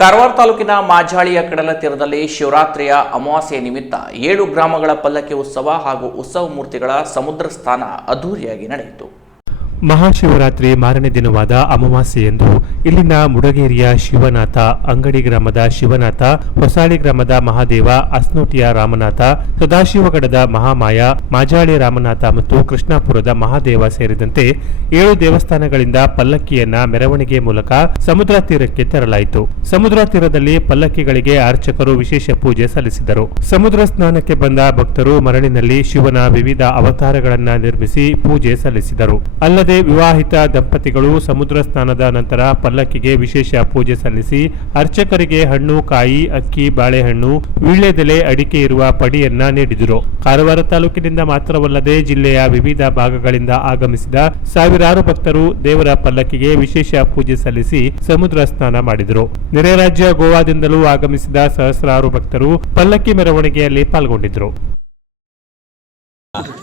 ಕಾರವಾರ ತಾಲೂಕಿನ ಮಾಜಾಳಿಯ ಕಡಲ ತೀರದಲ್ಲಿ ಶಿವರಾತ್ರಿಯ ಅಮಾವಾಸ್ಯೆ ನಿಮಿತ್ತ 7 ಗ್ರಾಮಗಳ ಪಲ್ಲಕ್ಕಿ ಉತ್ಸವ ಹಾಗೂ ಉತ್ಸವ ಮೂರ್ತಿಗಳ ಸಮುದ್ರ ಸ್ನಾನ ಅದ್ದೂರಿಯಾಗಿ ನಡೆಯಿತು. ಮಹಾಶಿವರಾತ್ರಿ ಮಾರನೇ ದಿನವಾದ ಅಮಾವಾಸ್ಯೆಯಂದು ಇಲ್ಲಿನ ಮುಡಗೇರಿಯ ಶಿವನಾಥ, ಅಂಗಡಿ ಗ್ರಾಮದ ಶಿವನಾಥ, ಹೊಸಾಳಿ ಗ್ರಾಮದ ಮಹಾದೇವ, ಅಸ್ನೋಟಿಯ ರಾಮನಾಥ, ಸದಾಶಿವಗಡದ ಮಹಾಮಾಯ, ಮಾಜಾಳಿ ರಾಮನಾಥ ಮತ್ತು ಕೃಷ್ಣಾಪುರದ ಮಹಾದೇವ ಸೇರಿದಂತೆ 7 ದೇವಸ್ಥಾನಗಳಿಂದ ಪಲ್ಲಕ್ಕಿಯನ್ನ ಮೆರವಣಿಗೆ ಮೂಲಕ ಸಮುದ್ರ ತೀರಕ್ಕೆ ತರಲಾಯಿತು. ಸಮುದ್ರ ತೀರದಲ್ಲಿ ಪಲ್ಲಕ್ಕಿಗಳಿಗೆ ಅರ್ಚಕರು ವಿಶೇಷ ಪೂಜೆ ಸಲ್ಲಿಸಿದರು. ಸಮುದ್ರ ಸ್ನಾನಕ್ಕೆ ಬಂದ ಭಕ್ತರು ಮರಳಿನಲ್ಲಿ ಶಿವನ ವಿವಿಧ ಅವತಾರಗಳನ್ನ ನಿರ್ಮಿಸಿ ಪೂಜೆ ಸಲ್ಲಿಸಿದರು. ಅಲ್ಲದೆ ವಿವಾಹಿತ ದಂಪತಿಗಳು ಸಮುದ್ರ ಸ್ನಾನದ ನಂತರ ಪಲ್ಲಕ್ಕಿಗೆ ವಿಶೇಷ ಪೂಜೆ ಸಲ್ಲಿಸಿ ಅರ್ಚಕರಿಗೆ ಹಣ್ಣು, ಕಾಯಿ, ಅಕ್ಕಿ, ಬಾಳೆಹಣ್ಣು, ವೀಳ್ಯದೆಲೆ, ಅಡಿಕೆ ಇರುವ ಪಡಿಯನ್ನ ನೀಡಿದರು. ಕಾರವಾರ ತಾಲೂಕಿನಿಂದ ಮಾತ್ರವಲ್ಲದೆ ಜಿಲ್ಲೆಯ ವಿವಿಧ ಭಾಗಗಳಿಂದ ಆಗಮಿಸಿದ ಸಾವಿರಾರು ಭಕ್ತರು ದೇವರ ಪಲ್ಲಕ್ಕಿಗೆ ವಿಶೇಷ ಪೂಜೆ ಸಲ್ಲಿಸಿ ಸಮುದ್ರ ಸ್ನಾನ ಮಾಡಿದರು. ನೆರೆ ರಾಜ್ಯ ಗೋವಾದಿಂದಲೂ ಆಗಮಿಸಿದ ಸಹಸ್ರಾರು ಭಕ್ತರು ಪಲ್ಲಕ್ಕಿ ಮೆರವಣಿಗೆಯಲ್ಲಿ ಪಾಲ್ಗೊಂಡಿದ್ದರು.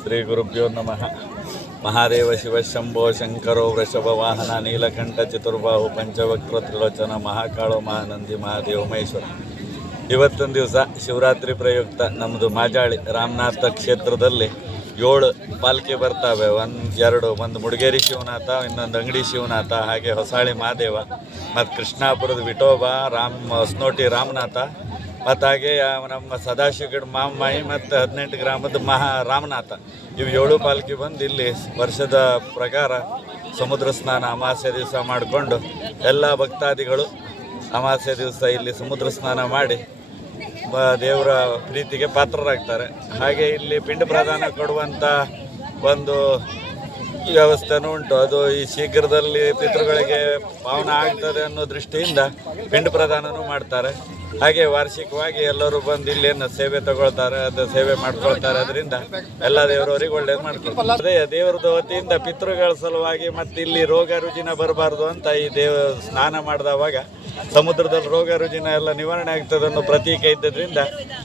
ಶ್ರೀ ಗುರುಭ್ಯೋ ನಮಃ. ಮಹಾದೇವ ಶಿವ ಶಂಭೋ ಶಂಕರೋ ವೃಷಭ ವಾಹನ ನೀಲಕಂಠ ಚತುರ್ಬಾಹು ಪಂಚವಕ್ರ ತ್ರಿಲೋಚನ ಮಹಾಕಾಳೋ ಮಹಾನಂದಿ ಮಹಾದೇವ ಮಹೇಶ್ವರ. ಇವತ್ತೊಂದು ದಿವಸ ಶಿವರಾತ್ರಿ ಪ್ರಯುಕ್ತ ನಮ್ಮದು ಮಾಜಾಳಿ ರಾಮನಾಥ ಕ್ಷೇತ್ರದಲ್ಲಿ 7 ಪಾಲ್ಕಿ ಬರ್ತಾವೆ. ಒಂದು ಮುಡಗೇರಿ ಶಿವನಾಥ, ಇನ್ನೊಂದು ಅಂಗಡಿ ಶಿವನಾಥ, ಹಾಗೆ ಹೊಸಾಳಿ ಮಹಾದೇವ, ಮತ್ತು ಕೃಷ್ಣಾಪುರದ ವಿಠೋಬ, ಅಸ್ನೋಟಿ ರಾಮನಾಥ, ಮತ್ತು ಹಾಗೆ ನಮ್ಮ ಸದಾಶಿವಗಡ ಮಾಮಾಯಿ ಮತ್ತು 18 ಗ್ರಾಮದ ರಾಮನಾಥ. ಇವು 7 ಪಾಲ್ಕಿ ಬಂದು ಇಲ್ಲಿ ವರ್ಷದ ಪ್ರಕಾರ ಸಮುದ್ರ ಸ್ನಾನ ಅಮಾವಾಸ್ಯೆ ದಿವಸ ಮಾಡಿಕೊಂಡು ಎಲ್ಲ ಭಕ್ತಾದಿಗಳು ಅಮಾವಾಸ್ಯೆ ದಿವಸ ಇಲ್ಲಿ ಸಮುದ್ರ ಸ್ನಾನ ಮಾಡಿ ದೇವರ ಪ್ರೀತಿಗೆ ಪಾತ್ರರಾಗ್ತಾರೆ. ಹಾಗೆ ಇಲ್ಲಿ ಪಿಂಡ ಪ್ರದಾನ ಕೊಡುವಂಥ ಒಂದು ವ್ಯವಸ್ಥೆನೂ ಉಂಟು. ಅದು ಈ ಶೀಘ್ರದಲ್ಲಿ ಪಿತೃಗಳಿಗೆ ಪಾವನ ಆಗ್ತದೆ ಅನ್ನೋ ದೃಷ್ಟಿಯಿಂದ ಪಿಂಡ ಪ್ರದಾನನೂ ಮಾಡ್ತಾರೆ. ಹಾಗೆ ವಾರ್ಷಿಕವಾಗಿ ಎಲ್ಲರೂ ಬಂದು ಇಲ್ಲೇನು ಸೇವೆ ತಗೊಳ್ತಾರೆ, ಅದು ಸೇವೆ ಮಾಡ್ಕೊಳ್ತಾರೆ. ಅದರಿಂದ ಎಲ್ಲ ದೇವರವರಿಗೆ ಒಳ್ಳೇದು ಮಾಡ್ಕೊಳ್ತಾರೆ. ಅದೇ ದೇವರದ ವತಿಯಿಂದ ಪಿತೃಗಳ ಸಲುವಾಗಿ ಮತ್ತು ಇಲ್ಲಿ ರೋಗ ರುಜಿನ ಬರಬಾರ್ದು ಅಂತ ಈ ಸ್ನಾನ ಮಾಡಿದವಾಗ ಸಮುದ್ರದಲ್ಲಿ ರೋಗ ರುಜಿನ ಎಲ್ಲ ನಿವಾರಣೆ ಆಗ್ತದೆ ಅನ್ನೋ ಪ್ರತೀಕ ಇದ್ದದ್ರಿಂದ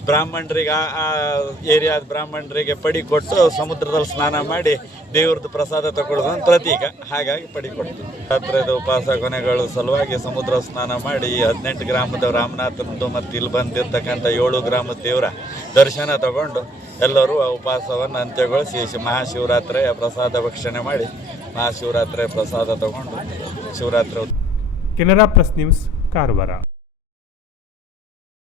ಬ್ರಾಹ್ಮಣರಿಗೆ ಆ ಏರಿಯಾದ ಬ್ರಾಹ್ಮಣರಿಗೆ ಪಡಿ ಕೊಟ್ಟು ಸಮುದ್ರದಲ್ಲಿ ಸ್ನಾನ ಮಾಡಿ ದೇವ್ರದ್ದು ಪ್ರಸಾದ ತಗೊಳ್ಳೋದು ಒಂದು ಪ್ರತೀಕ. ಹಾಗಾಗಿ ಪಡಿ ಕೊಡ್ತೀವಿ. ರಾತ್ರಿದ ಉಪವಾಸ ಕೊನೆಗಳು ಸಲುವಾಗಿ ಸಮುದ್ರ ಸ್ನಾನ ಮಾಡಿ 18 ಗ್ರಾಮದ ರಾಮನಾಥನದು ಮತ್ತು ಇಲ್ಲಿ ಬಂದಿರ್ತಕ್ಕಂಥ 7 ಗ್ರಾಮದ ದೇವರ ದರ್ಶನ ತಗೊಂಡು ಎಲ್ಲರೂ ಆ ಉಪವಾಸವನ್ನು ಅಂತ್ಯಗೊಳಿಸಿ ಮಹಾಶಿವರಾತ್ರಿಯ ಪ್ರಸಾದ ಭಕ್ಷಣೆ ಮಾಡಿ ಮಹಾಶಿವರಾತ್ರಿಯ ಪ್ರಸಾದ ತಗೊಂಡು ಶಿವರಾತ್ರಿ. Canara plus news, Karwar.